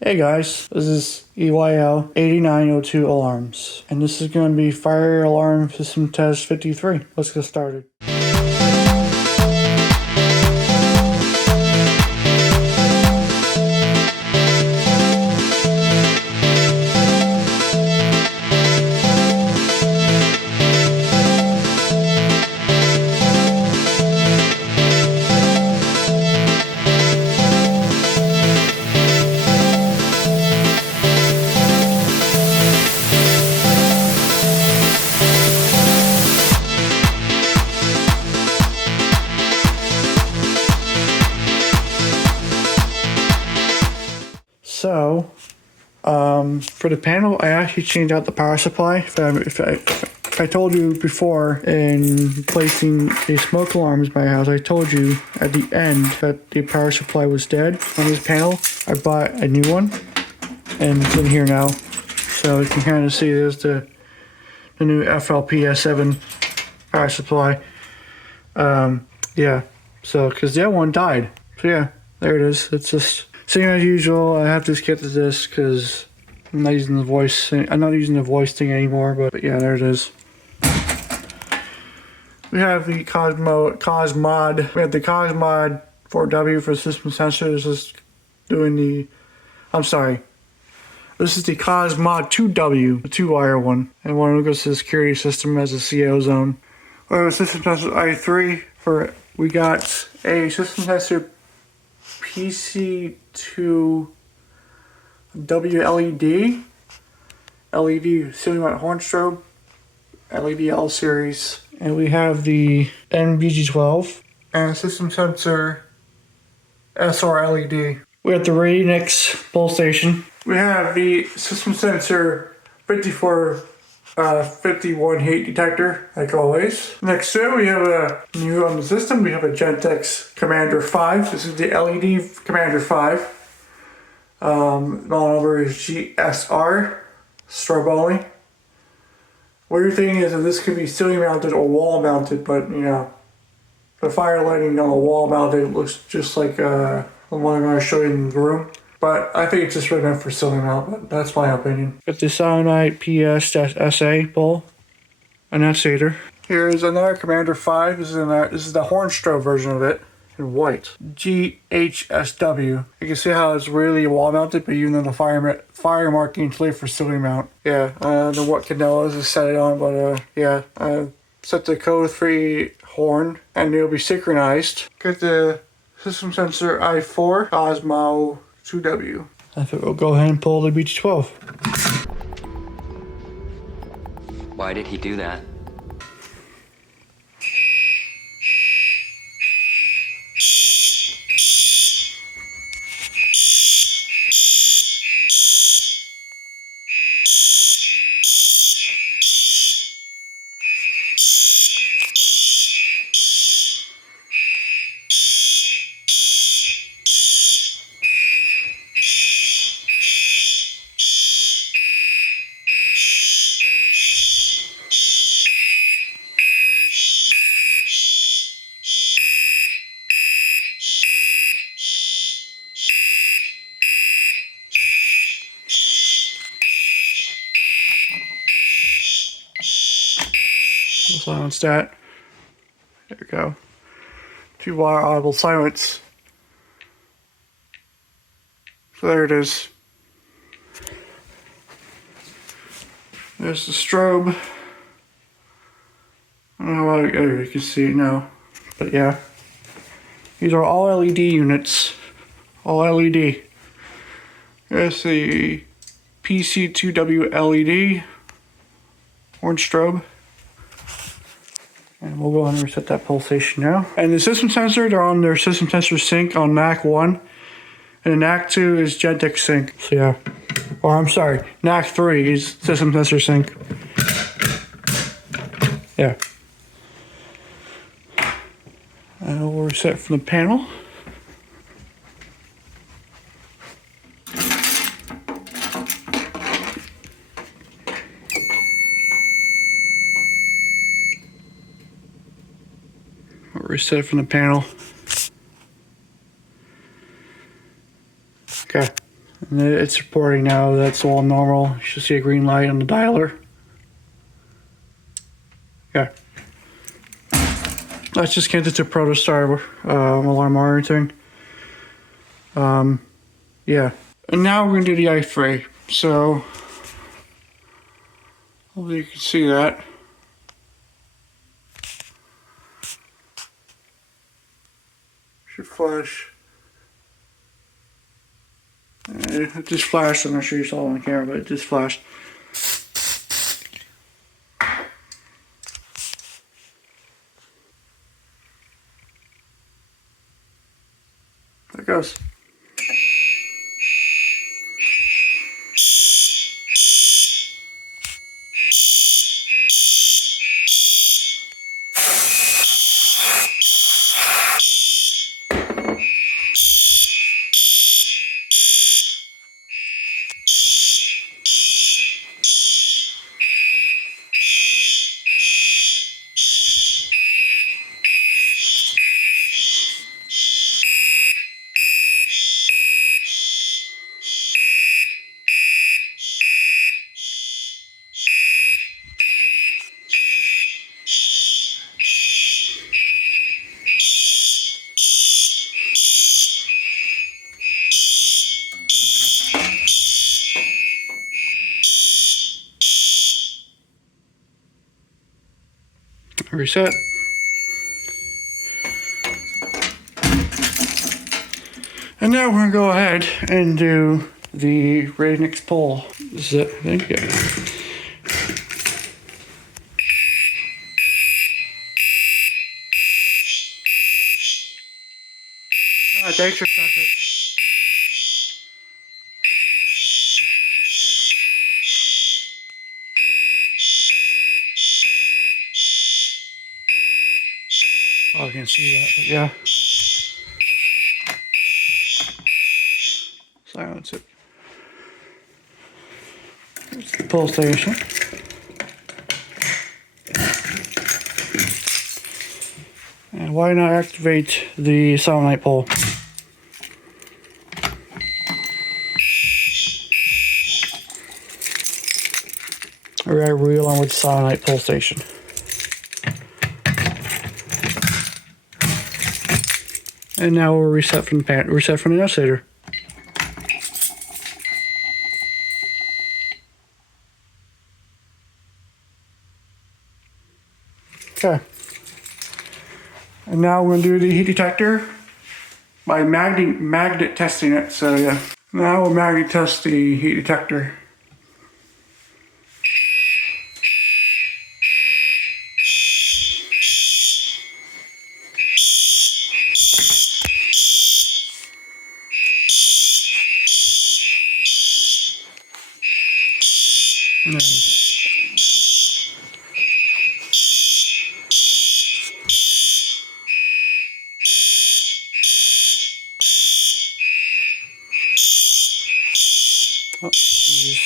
Hey guys, this is awhile 8902 alarms, and this is going to be fire alarm system test 53. Let's get started. So, for the panel, I actually changed out the power supply. If I told you before in placing the smoke alarms in my house, I told you at the end that the power supply was dead on this panel. I bought a new one, and it's in here now. So you can kind of see there's the new FLPS7 power supply. Yeah, so because the other one died. So yeah, there it is. It's just same as usual. I have to skip to this because I'm not using the voice. I'm not using the voice thing anymore. But yeah, there it is. We have the Cosmod. We have the Cosmod 4W for system sensor. This is doing the. I'm sorry. This is the Cosmod 2W, the 2-wire one, and one goes to the security system as a CO zone. We have a system sensor i3 for. We got a system sensor PC2 WLED, LED ceiling mount horn strobe, LED L series, and we have the NBG12 and system sensor SR LED. We have the Radix pulse station. We have the system sensor 51 heat detector, like always. Next to it, we have a new on the system. We have a Gentex Commander 5. This is the LED Commander 5. Model number is GSR, strobe only. Weird thing is that this could be ceiling mounted or wall mounted, but you know, the fire lighting on a wall mounted looks just like the one I'm going to show you in the room. But I think it's just really meant for ceiling mount, but that's my opinion. Got the Sonite PS-SA bowl, and that's Cedar. Here is another Commander 5. This is the horn strobe version of it in white. GHSW. You can see how it's really wall mounted, but even though the fire marking is laid for ceiling mount. Yeah, I don't know what Canellas has set it on, but yeah, set the code 3 horn, and it'll be synchronized. Get the system sensor i4 Osmo 2W. I think we'll go ahead and pull the BG12. Why did he do that? Silence that. There we go. 2-wire audible silence. So there it is. There's the strobe. I don't know how you can see it now. But yeah. These are all LED units. All LED. There's the PC2W LED orange strobe. And we'll go ahead and reset that pulsation now. And the system sensor, they're on their system sensor sync on NAC 1. And NAC 2 is Gentex sync. So yeah. Or I'm sorry, NAC 3 is system sensor sync. Yeah. And we'll reset from the panel. We'll reset from the panel. Okay. And it's reporting now that's all normal. You should see a green light on the dialer. Okay. That's just connected to Protostar alarm monitoring. Yeah. And now we're going to do the i3. So, hopefully you can see that. Should flash. It just flashed. I'm not sure you saw it on the camera, but it just flashed. There it goes. Reset. And now we're going to go ahead and do the Radix poll. This is it, I think. Yeah. Thanks for a second. Oh, I can't see that, but yeah. Silence it. Here's the pull station. And why not activate the silent night pole? Alright, reel on with the silent night pole station. And now we'll reset from the oscillator. Okay. And now we're going to do the heat detector by magnet testing it. So yeah. Now we'll magnet test the heat detector. Nice. Oh, geez.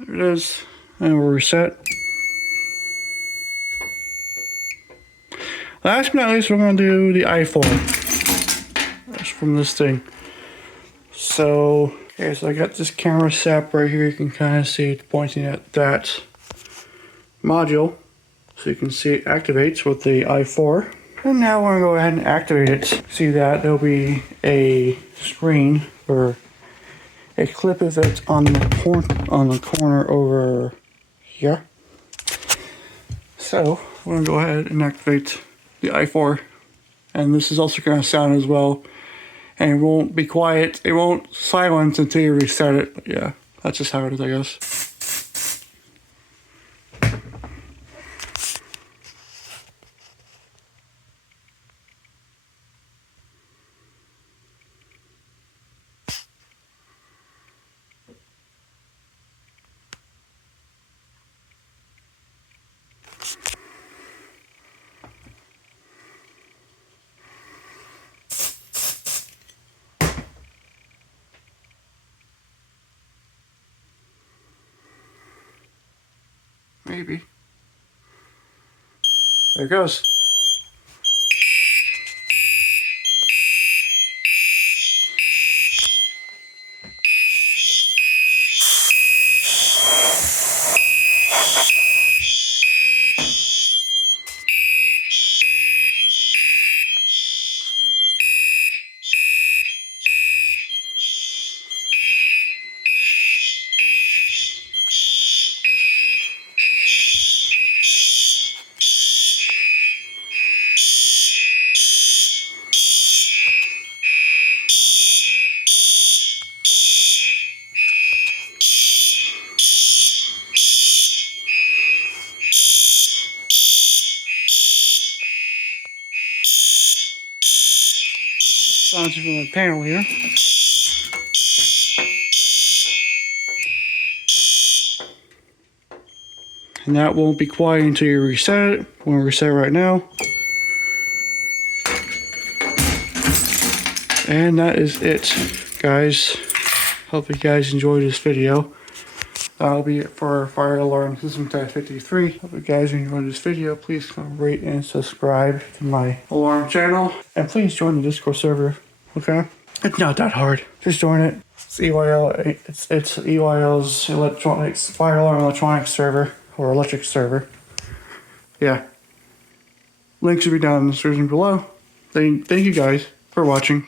There it is. And we'll reset. Last but not least, we're going to do the i4. That's from this thing. So, okay, so I got this camera sap right here. You can kind of see it pointing at that module. So you can see it activates with the i4. And now we're going to go ahead and activate it. See that? There'll be a screen or a clip of it on the corner over here. So we're going to go ahead and activate the i4. And this is also going to sound as well. And it won't be quiet. It won't silence until you reset it. But yeah, that's just how it is, I guess. Maybe. There it goes. Sounds from the panel here. And that won't be quiet until you reset it. We're gonna reset it right now. And that is it, guys. Hope you guys enjoyed this video. That'll be it for our fire alarm system test 53. Hope you guys enjoyed this video. Please rate and subscribe to my alarm channel. And please join the Discord server, okay? It's not that hard. Just join it. It's EYL. It's EYL's electronics fire alarm electronics server or electric server. Yeah. Links will be down in the description below. Thank you guys for watching.